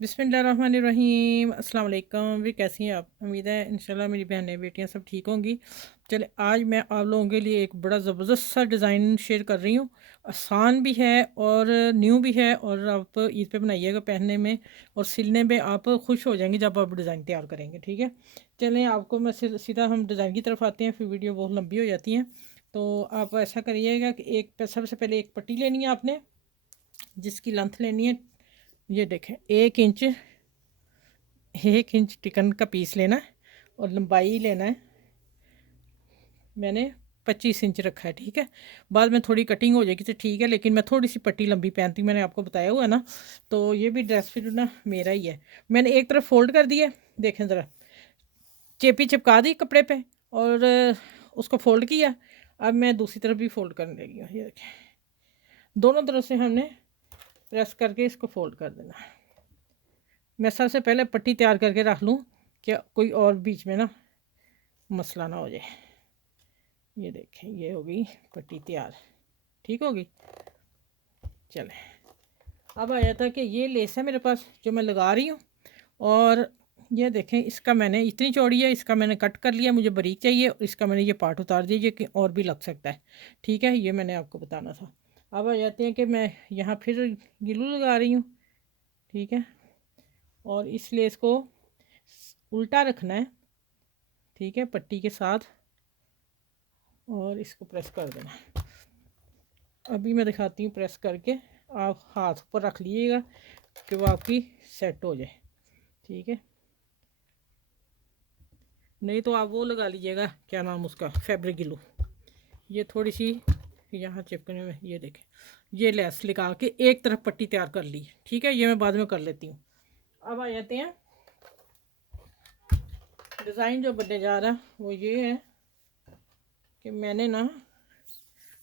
बिस्मिल्लाहिर्रहमानिर्रहीम अस्सलाम वालेकुम। भी कैसी हैं आप? उम्मीद है इंशाल्लाह मेरी बहनें बेटियां सब ठीक होंगी। चले आज मैं आप लोगों के लिए एक बड़ा ज़बरदस्त सा डिज़ाइन शेयर कर रही हूँ। आसान भी है और न्यू भी है, और आप ईद पे बनाइएगा पहनने में और सिलने में आप खुश हो जाएंगे जब आप डिज़ाइन तैयार करेंगे। ठीक है, चलें आपको मैं सीधा हम डिज़ाइन की तरफ आते हैं, फिर वीडियो बहुत लंबी हो जाती है। तो आप ऐसा करिएगा कि सबसे पहले एक पट्टी लेनी है आपने, जिसकी लेंथ लेनी है, ये देखें 1 इंच, 1 इंच टिकन का पीस लेना है और लंबाई लेना है, मैंने 25 इंच रखा है। ठीक है, बाद में थोड़ी कटिंग हो जाएगी तो ठीक है, लेकिन मैं थोड़ी सी पट्टी लंबी पहनती हूँ, मैंने आपको बताया हुआ है ना। तो ये भी ड्रेस फिर ना मेरा ही है। मैंने एक तरफ फोल्ड कर दिया, देखें ज़रा, चेपी चिपका दी कपड़े पे और उसको फोल्ड किया। अब मैं दूसरी तरफ भी फोल्ड करने लगी हूँ, ये देखें, दोनों तरफ से हमने प्रेस करके इसको फोल्ड कर देना। मैं सबसे पहले पट्टी तैयार करके रख लूँ, क्या कोई और बीच में ना मसला ना हो जाए। ये देखें, ये हो गई पट्टी तैयार, ठीक होगी। चले, अब आ जाता है कि ये लेस है मेरे पास जो मैं लगा रही हूँ, और ये देखें इसका मैंने इतनी चौड़ी है, इसका मैंने कट कर लिया, मुझे बारीक चाहिए, और इसका मैंने ये पार्ट उतार दीजिए कि और भी लग सकता है। ठीक है, ये मैंने आपको बताना था। अब आ जाते हैं कि मैं यहाँ फिर गिलू लगा रही हूँ। ठीक है, और इस लेस को उल्टा रखना है, ठीक है, पट्टी के साथ, और इसको प्रेस कर देना। अभी मैं दिखाती हूँ प्रेस करके, आप हाथ पर रख लीजिएगा कि वो आपकी सेट हो जाए। ठीक है, नहीं तो आप वो लगा लीजिएगा, क्या नाम उसका, फैब्रिक ग्लू। ये थोड़ी सी यहाँ चिपकने में, ये देखें, ये लेस लगा के एक तरफ पट्टी तैयार कर ली। ठीक है, ये मैं बाद में कर लेती हूँ। अब आ जाते हैं डिज़ाइन जो बनने जा रहा है, वो ये है कि मैंने ना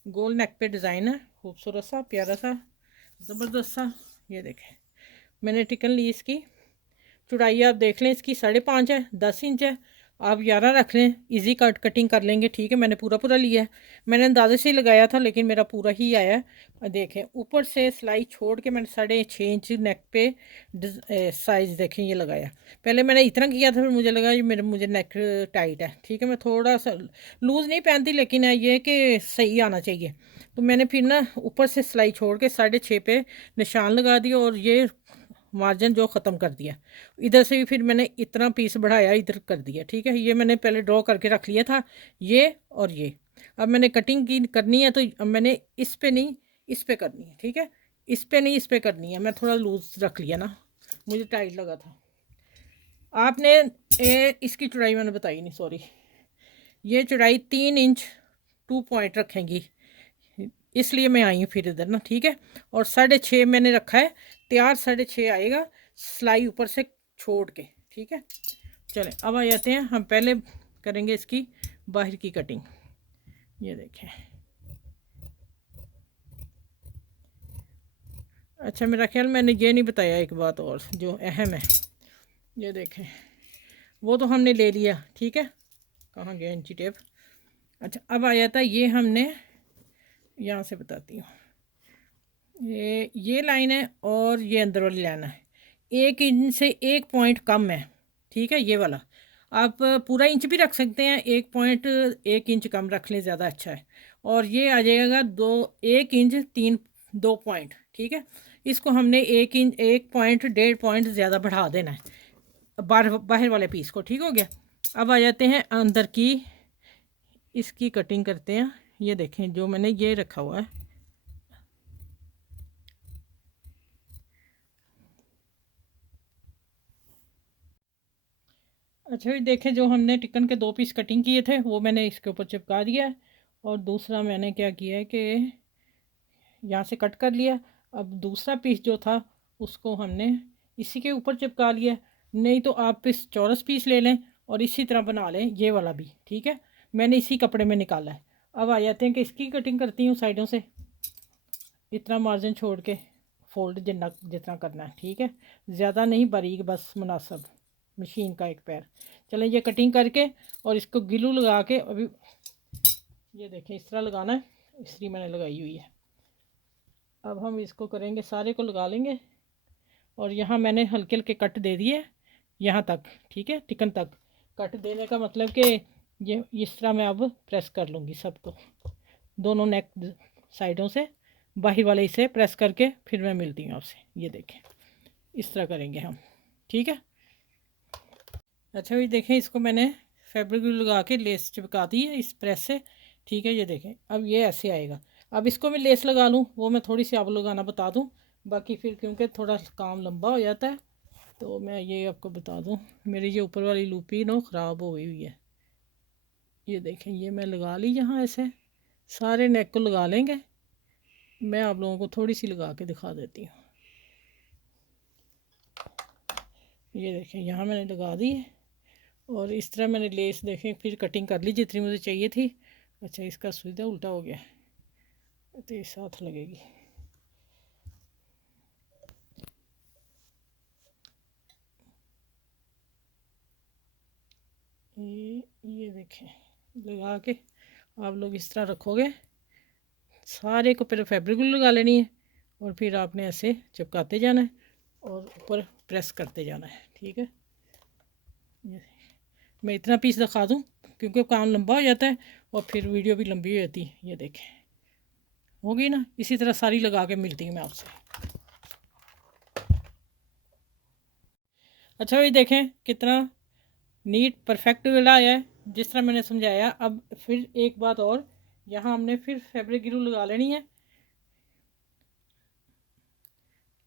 गोल नेक पे डिज़ाइन है, खूबसूरत सा, प्यारा सा, ज़बरदस्त सा। ये देखें, मैंने टिकन ली, इसकी चौड़ाई आप देख लें, इसकी 5.5 है, 10 इंच है, आप 11 रख लें, इजी कटिंग कर लेंगे। ठीक है, मैंने पूरा पूरा लिया है, मैंने अंदाजे से ही लगाया था लेकिन मेरा पूरा ही आया है। देखें, ऊपर से सिलाई छोड़ के मैंने 6.5 इंच नेक पे साइज़ देखें ये लगाया। पहले मैंने इतना किया था, फिर मुझे लगा ये मुझे नेक टाइट है। ठीक है, मैं थोड़ा सा लूज़ नहीं पहनती, लेकिन ये कि सही आना चाहिए। तो मैंने फिर ना ऊपर से सिलाई छोड़ के 6.5 पे निशान लगा दिया, और ये मार्जिन जो ख़त्म कर दिया। इधर से भी फिर मैंने इतना पीस बढ़ाया, इधर कर दिया। ठीक है, ये मैंने पहले ड्रॉ करके रख लिया था, ये और ये। अब मैंने कटिंग की करनी है, तो अब मैंने इस पे नहीं, इस पे करनी है। ठीक है, इस पे नहीं, इस पे करनी है। मैं थोड़ा लूज रख लिया ना, मुझे टाइट लगा था। आपने इसकी चौड़ाई मैंने बताई नहीं, सॉरी। ये चौड़ाई 3 इंच 2 पॉइंट रखेंगी, इसलिए मैं आई हूँ फिर इधर ना। ठीक है, और 6.5 मैंने रखा है, तैयार 6.5 आएगा सिलाई ऊपर से छोड़ के। ठीक है, चलें अब आ जाते हैं, हम पहले करेंगे इसकी बाहर की कटिंग। ये देखें, अच्छा मेरा ख्याल मैंने ये नहीं बताया एक बात और जो अहम है। ये देखें, वो तो हमने ले लिया। ठीक है, कहाँ गया इंची टेप। अच्छा, अब आ जाता है, ये हमने यहाँ से बताती हूँ, ये लाइन है और ये अंदर वाली लाइन है, 1 इंच से 1 पॉइंट कम है। ठीक है, ये वाला आप पूरा इंच भी रख सकते हैं, 1 इंच कम रख लें, ज़्यादा अच्छा है। और ये आ जाएगा 1 इंच 2 पॉइंट। ठीक है, इसको हमने 1 इंच 1 पॉइंट 1.5 पॉइंट ज़्यादा बढ़ा देना है बाहर बाहर वाले पीस को। ठीक हो गया, अब आ जाते हैं अंदर की, इसकी कटिंग करते हैं। ये देखें, जो मैंने ये रखा हुआ है, अच्छा भी देखें, जो हमने टिकन के 2 पीस कटिंग किए थे वो मैंने इसके ऊपर चिपका दिया है, और दूसरा मैंने क्या किया है कि यहाँ से कट कर लिया। अब दूसरा पीस जो था उसको हमने इसी के ऊपर चिपका लिया। नहीं तो आप इस चौरस पीस ले लें और इसी तरह बना लें, ये वाला भी। ठीक है, मैंने इसी कपड़े में निकाला है। अब आ जाते हैं कि इसकी कटिंग करती हूँ साइडों से, इतना मार्जिन छोड़ के, फोल्ड जितना जितना करना है। ठीक है, ज़्यादा नहीं, बारीक बस मुनासब, मशीन का एक पैर। चलें, ये कटिंग करके और इसको गिलू लगा के, अभी ये देखें इस तरह लगाना है, इसलिए मैंने लगाई हुई है। अब हम इसको करेंगे, सारे को लगा लेंगे, और यहाँ मैंने हल्के हल्के कट दे दिए यहाँ तक, ठीक है, टिकन तक। कट देने का मतलब कि ये इस तरह मैं अब प्रेस कर लूँगी सबको, दोनों नेक साइडों से बाहर वाले इसे प्रेस करके फिर मैं मिलती हूँ आपसे। ये देखें, इस तरह करेंगे हम, ठीक है। अच्छा भाई देखें, इसको मैंने फैब्रिक ग्लू लगा के लेस चिपका दी है इस प्रेस से, ठीक है। ये देखें, अब ये ऐसे आएगा। अब इसको मैं लेस लगा लूँ, वो मैं थोड़ी सी आप लगाना बता दूँ, बाकी फिर क्योंकि थोड़ा काम लंबा हो जाता है तो मैं ये आपको बता दूँ। मेरी ये ऊपर वाली लूपी ना ख़राब हो गई हुई है। ये देखें, ये मैं लगा ली यहाँ, ऐसे सारे नेक को लगा लेंगे। मैं आप लोगों को थोड़ी सी लगा के दिखा देती हूँ। ये देखें, यहाँ मैंने लगा दी है और इस तरह मैंने लेस देखें फिर कटिंग कर ली जितनी मुझे चाहिए थी। अच्छा, इसका सीधा उल्टा हो गया तो ये साथ लगेगी। ये देखें, लगा के आप लोग इस तरह रखोगे, सारे को पहले फैब्रिक ग्लू लगा लेनी है और फिर आपने ऐसे चिपकाते जाना है और ऊपर प्रेस करते जाना है, ठीक है। मैं इतना पीस दिखा दूँ क्योंकि काम लंबा हो जाता है और फिर वीडियो भी लंबी हो जाती है। ये देखें, होगी ना, इसी तरह सारी लगा के मिलती हूँ मैं आपसे। अच्छा भाई देखें कितना नीट परफेक्ट गला आया है जिस तरह मैंने समझाया। अब फिर एक बात और, यहाँ हमने फिर फैब्रिक ग्लू लगा लेनी है।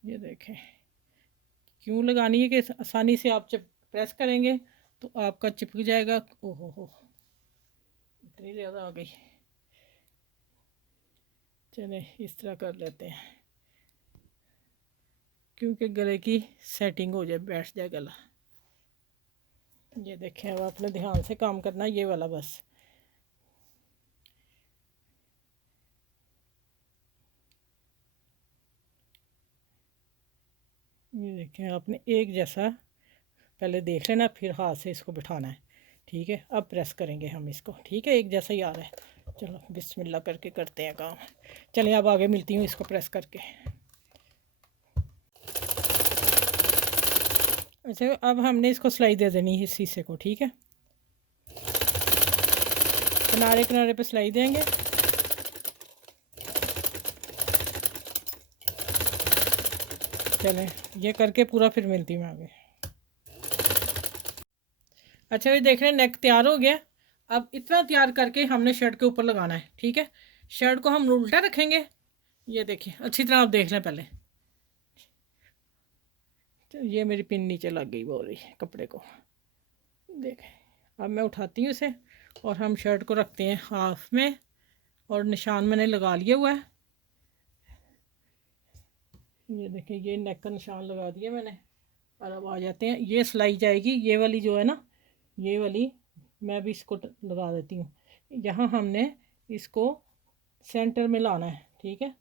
ये देखें, क्यों लगानी है कि आसानी से आप जब प्रेस करेंगे तो आपका चिपक जाएगा। ओहो हो, इतनी ज़्यादा आ गई। चलें इस तरह कर लेते हैं क्योंकि गले की सेटिंग हो जाए, बैठ जाए गला। ये देखें, अब आपने ध्यान से काम करना, ये वाला बस। ये देखें, आपने एक जैसा पहले देख लेना, फिर हाथ से इसको बिठाना है, ठीक है। अब प्रेस करेंगे हम इसको, ठीक है, एक जैसा ही आ रहा है। चलो बिस्मिल्लाह करके करते हैं काम। चलिए अब आगे मिलती हूँ इसको प्रेस करके। अच्छा, अब हमने इसको सिलाई दे देनी है इस शीशे को, ठीक है। किनारे किनारे पे सिलाई देंगे। चलें ये करके पूरा फिर मिलती हूँ आगे। अच्छा ये देख रहे हैं, नेक तैयार हो गया। अब इतना तैयार करके हमने शर्ट के ऊपर लगाना है, ठीक है। शर्ट को हम उल्टा रखेंगे। ये देखिए, अच्छी तरह आप देख लें पहले। तो ये मेरी पिन नीचे लग गई बोल रही कपड़े को, देखें। अब मैं उठाती हूँ इसे और हम शर्ट को रखते हैं हाफ में और निशान मैंने लगा लिया हुआ है। ये देखिए, ये नेक का निशान लगा दिया मैंने। और अब आ जाते हैं, ये सिलाई जाएगी ये वाली जो है ना, ये वाली मैं भी इसको लगा देती हूँ। यहाँ हमने इसको सेंटर में लाना है, ठीक है,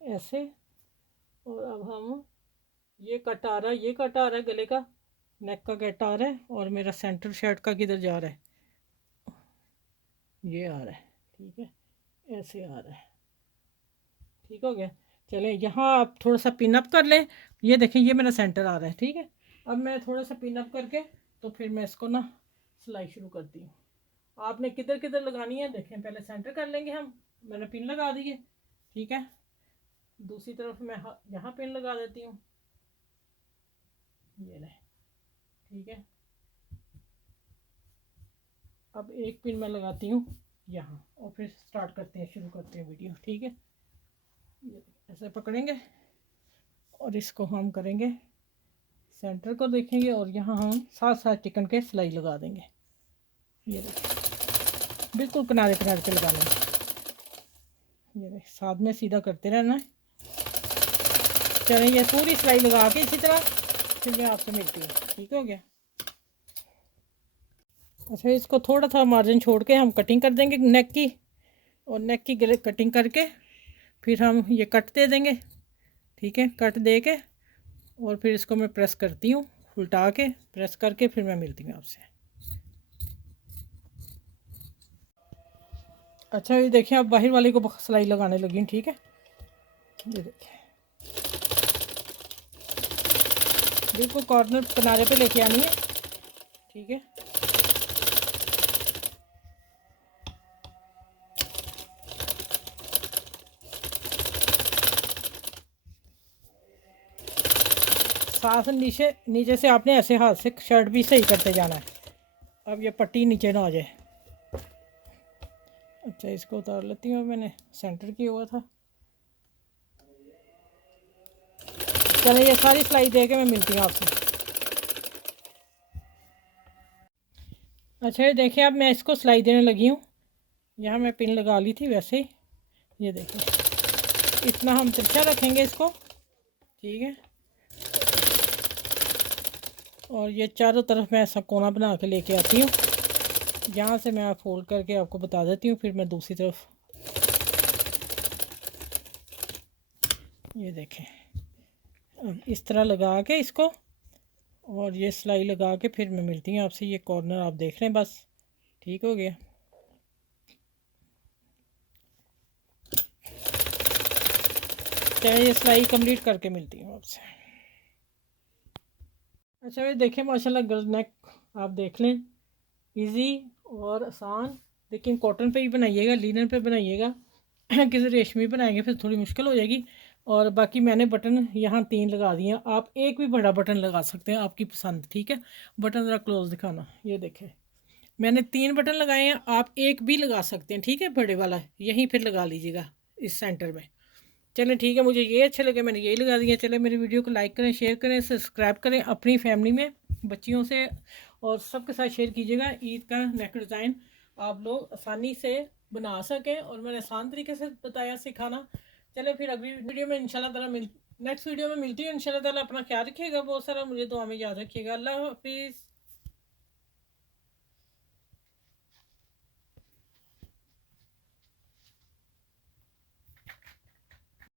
ऐसे। और अब हम ये कट आ रहा है, ये कट आ रहा है गले का, नेक का कट आ रहा है और मेरा सेंटर शर्ट का किधर जा रहा है, ये आ रहा है, ठीक है, ऐसे आ रहा है। ठीक हो गया। चले यहाँ आप थोड़ा सा पिन अप कर लें। ये देखें, ये मेरा सेंटर आ रहा है, ठीक है। अब मैं थोड़ा सा पिन अप करके तो फिर मैं इसको ना सिलाई शुरू करती हूँ। आपने किधर किधर लगानी है देखें, पहले सेंटर कर लेंगे हम। मैंने पिन लगा दी है, ठीक है। दूसरी तरफ मैं यहाँ पिन लगा देती हूँ, ये रहे, ठीक है। अब एक पिन मैं लगाती हूँ यहाँ और फिर स्टार्ट करते हैं, शुरू करते हैं वीडियो, ठीक है। ऐसे पकड़ेंगे और इसको हम करेंगे सेंटर को देखेंगे और यहाँ हम साथ साथ चिकन के सिलाई लगा देंगे। ये देखिए, बिल्कुल किनारे किनारे पे लगा लेंगे। ये देखिए, साथ में सीधा करते रहना है। चलिए ये पूरी सिलाई लगा के इसी तरह फिर मैं आपसे मिलती हूँ, ठीक हो गया। अच्छा, इसको थोड़ा सा मार्जिन छोड़ के हम कटिंग कर देंगे नेक की, और नेक की कटिंग करके फिर हम ये कट दे देंगे, ठीक है। कट दे के और फिर इसको मैं प्रेस करती हूँ, उल्टा के प्रेस करके फिर मैं मिलती हूँ आपसे। अच्छा ये देखिए, अब बाहर वाली को सिलाई लगाने लगी, ठीक है। ये देखिए, बिल्कुल कॉर्नर किनारे पे लेके आनी है, ठीक है। साथ नीचे नीचे से आपने ऐसे हाथ से शर्ट भी सही करते जाना है। अब ये पट्टी नीचे ना आ जाए। अच्छा, इसको उतार लेती हूँ, मैंने सेंटर किया हुआ था। चलो ये सारी सिलाई दे के मैं मिलती हूँ आपसे। अच्छा, ये देखिए अब मैं इसको सिलाई देने लगी हूँ। यहाँ मैं पिन लगा ली थी वैसे ही, ये देखिए इतना हम तिरछा रखेंगे इसको, ठीक है। और ये चारों तरफ मैं ऐसा कोना बना के लेके आती हूँ। यहाँ से मैं फोल्ड करके आपको बता देती हूँ, फिर मैं दूसरी तरफ, ये देखें। अब इस तरह लगा के इसको, और ये सिलाई लगा के फिर मैं मिलती हूँ आपसे। ये कॉर्नर आप देख रहे हैं, बस ठीक हो गया। चलिए ये सिलाई कंप्लीट करके मिलती हूँ आपसे। अच्छा, ये देखें माशाल्लाह गर्ल नेक आप देख लें, इजी और आसान। लेकिन कॉटन पे ही बनाइएगा, लिनन पे बनाइएगा। किसी रेशमी बनाएंगे फिर थोड़ी मुश्किल हो जाएगी। और बाकी मैंने बटन यहाँ 3 लगा दिए हैं, आप एक भी बड़ा बटन लगा सकते हैं, आपकी पसंद, ठीक है। बटन ज़रा क्लोज दिखाना, ये देखें मैंने 3 बटन लगाए हैं, आप एक भी लगा सकते हैं, ठीक है। बड़े वाला यहीं फिर लगा लीजिएगा इस सेंटर में। चलें ठीक है, मुझे ये अच्छे लगे, मैंने यही लगा दिया। चलें मेरी वीडियो को लाइक करें, शेयर करें, सब्सक्राइब करें, अपनी फैमिली में बच्चियों से और सबके साथ शेयर कीजिएगा। ईद का नेक डिज़ाइन आप लोग आसानी से बना सकें, और मैंने आसान तरीके से बताया, सिखाना। चले फिर अगली वीडियो में इंशाल्लाह ताला नेक्स्ट वीडियो में मिलती हूँ इंशाल्लाह ताला। अपना ख्याल रखिएगा बहुत सारा, मुझे दुआ में याद रखिएगा। अल्लाह हाफिज़।